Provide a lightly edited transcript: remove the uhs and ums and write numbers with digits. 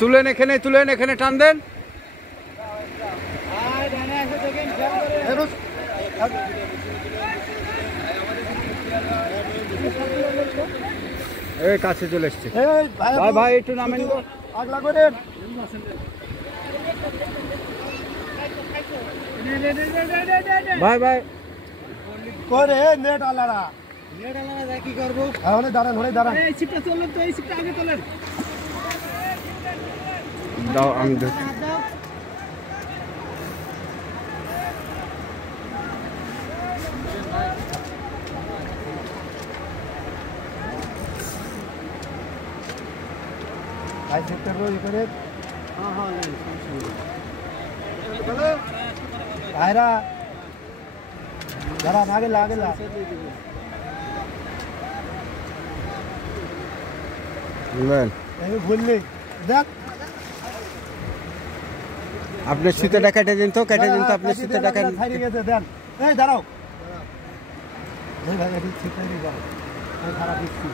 তুলেন এখানে টান দেন। এই কাছে চলে এসছে ভাই, ভাই একটু নামেন গো। আগলা করেন ভাই ভাই করে নেট আলারা কি করবো? দাঁড়ান এই সিটটা চললেন তো, এই সিটটা আগে তোলেন। দাও আমি ধরছি। ভাই সেক্টর রোজ করে ভাইরা দাঁড়ান আগে লা আমি বললি দেখ আপনার সুতোটা কেটে দিন তো, আপনার সুতোটা খাইয়ে গেছে দেন। এই দাঁড়াও এই ভাই ঠিক করে দাও, খারাপ দিচ্ছি।